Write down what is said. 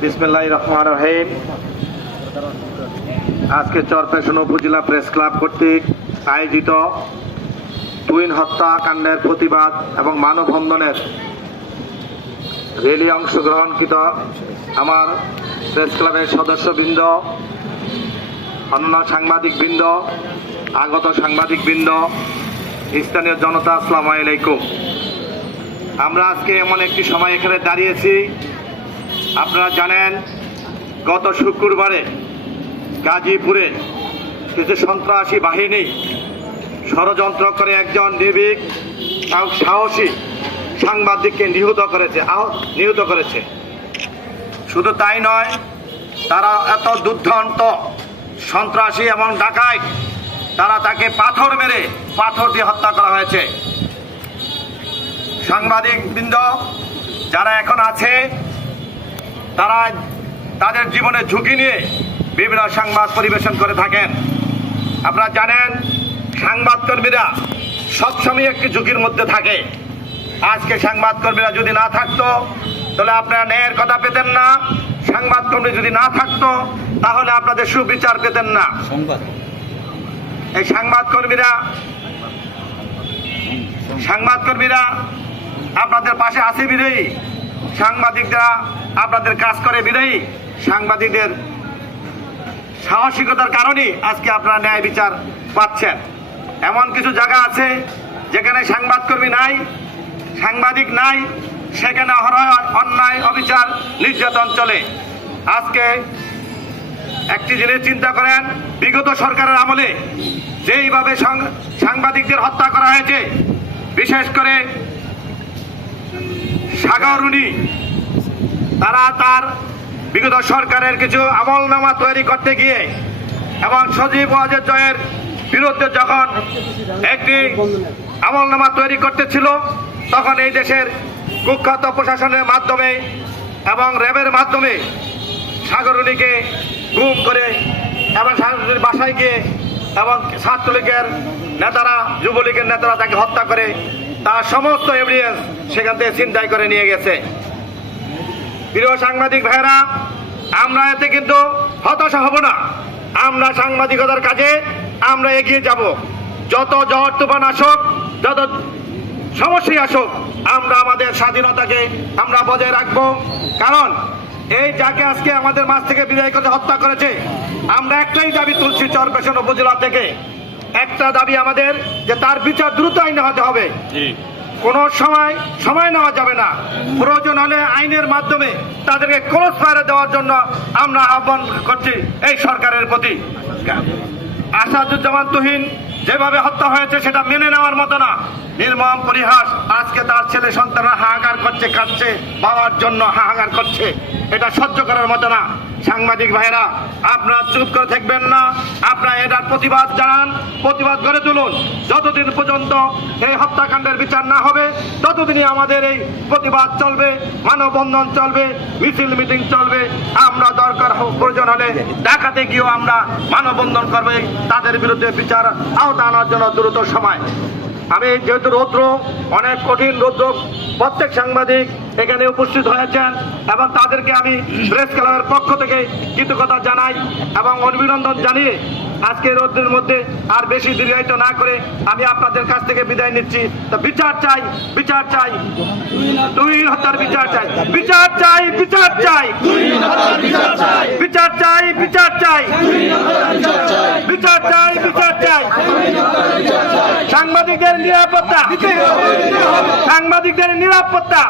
বিসমিল্লাহির রহমানির রহিম। আজকে চরপেশন উপজেলা প্রেস ক্লাব কর্তৃক আয়োজিত তুহিন হত্যাকাণ্ডের প্রতিবাদ এবং মানববন্ধনের র্যালি অংশগ্রহণকৃত আমার প্রেস ক্লাবের সদস্যবৃন্দ, অন্যান্য সাংবাদিকবৃন্দ, আগত সাংবাদিকবৃন্দ, স্থানীয় জনতা, আসসালামু আলাইকুম। আমরা আজকে এমন একটি সময় এখানে দাঁড়িয়েছি, আপনারা জানেন গত শুক্রবারে গাজীপুরে কিছু সন্ত্রাসী বাহিনী ষড়যন্ত্র করে একজন নির্ভীক সাহসী সাংবাদিককে নিহত করেছে। শুধু তাই নয়, তারা এত দুর্দান্ত সন্ত্রাসী এবং ডাকাত, তারা তাকে পাথর দিয়ে হত্যা করা হয়েছে। সাংবাদিকবৃন্দ যারা এখন আছে, তারা তাদের জীবনের ঝুঁকি নিয়ে বিভিন্ন সংবাদ পরিবেশন করে থাকেন। আপনারা জানেন সংবাদকর্মীরা সবসময় একটি ঝুঁকির মধ্যে থাকে। আজকে সংবাদকর্মীরা যদি না থাকতো তাহলে আপনারা ন্যায়ের কথা পেতেন না। সংবাদকর্মী যদি না থাকতো তাহলে আপনাদের সুবিচার পেতেন না। এই সাংবাদকর্মীরা আপনাদের পাশে আছে বিদায়ী, সাংবাদিকরা আপনাদের কাজ করে বিদায়ী, সাংবাদিকদের সাহসিকতার কারণে আজকে আপনারা ন্যায় বিচার পাচ্ছেন। এমন কিছু জায়গা আছে যেখানে সংবাদকর্মী নাই, সাংবাদিক নাই, সেখানে অন্যায়, অবিচার, নির্যাতন চলে। আজকে একটি জিনিস চিন্তা করেন, বিগত সরকারের আমলে যেইভাবে সাংবাদিকদের হত্যা করা হয়েছে, বিশেষ করে সাগররুনি, তারা তার বিগত সরকারের কিছু আমলনামা তৈরি করতে গিয়ে এবং সজীব ওয়াজেদ জয়ের বিরুদ্ধে যখন একটি আমলনামা তৈরি করতেছিল, তখন এই দেশের কুখ্যাত প্রশাসনের মাধ্যমে এবং র্যাবের মাধ্যমে সাগররুনিকে গুম করে এবং সাগররুনির বাসায় গিয়ে এবং ছাত্রলীগের নেতারা, যুবলীগের নেতারা তাকে হত্যা করে তার সমস্ত এভিডেন্স সেখান থেকে ছিনতাই করে নিয়ে গেছে। প্রিয় সাংবাদিক ভাইয়েরা, আমরা এতে কিন্তু হতাশা হব না। আমরা সাংবাদিকতার কাজে আমরা এগিয়ে যাব। যত ঝড় তুফান আসুক, যত সমস্যাই আসুক, আমরা আমাদের স্বাধীনতাকে আমরা বজায় রাখবো। কারণ এই যাকে আজকে আমাদের মাঝ থেকে বিদায় করে হত্যা করেছে, আমরা একটাই দাবি তুলছি চরপেশন উপজেলা থেকে। একটা দাবি আমাদের, যে তার বিচার দ্রুত আইনে হতে হবে। কোনো সময় নেওয়া যাবে না। প্রয়োজন হলে আইনের মাধ্যমে তাদেরকে ক্রস ফায়ারে দেওয়ার জন্য আমরা আহ্বান করছি এই সরকারের প্রতি। আসাদুজ্জামান তুহিন যেভাবে হত্যা হয়েছে সেটা মেনে নেওয়ার মতো না, নির্মম পরিহাস। আজকে তার ছেলে সন্তানরা হাহাকার করছে, কাঁদছে, বাবার জন্য হাহাকার করছে, এটা সহ্য করার মতো না। সাংবাদিক ভাইরা, আপনারা চুপ করে থাকবেন না, আপনারা এটার প্রতিবাদ জানান, প্রতিবাদ গড়ে তুলুন। যতদিন পর্যন্ত এই হত্যাকাণ্ডের বিচার না হবে, ততদিনই আমাদের এই প্রতিবাদ চলবে, মানববন্ধন চলবে, মিছিল মিটিং চলবে। আমরা দরকার প্রয়োজন হলে ঢাকাতে গিয়েও আমরা মানববন্ধন করবে, তাদের বিরুদ্ধে বিচার আওতা আনার জন্য দ্রুত সময়। আমি যেহেতু রৌদ্র, অনেক কঠিন রৌদ্র, প্রত্যেক সাংবাদিক এখানে উপস্থিত হয়েছেন এবং তাদেরকে আমি প্রেস ক্লাবের পক্ষ থেকে কৃতজ্ঞতা জানাই এবং অভিনন্দন জানিয়ে আজকে রৌদ্রের মধ্যে আর বেশি দীর্ঘায়িত না করে আমি আপনাদের কাছ থেকে বিদায় নিচ্ছি। তো বিচার চাই, বিচার চাই, তুহিন হত্যার বিচার চাই, বিচার চাই, বিচার চাই, বিচার চাই, বিচার চাই, বিচার চাই, বিচার চাই। সাংবাদিকদের নিরাপত্তা, সাংবাদিকদের নিরাপত্তা।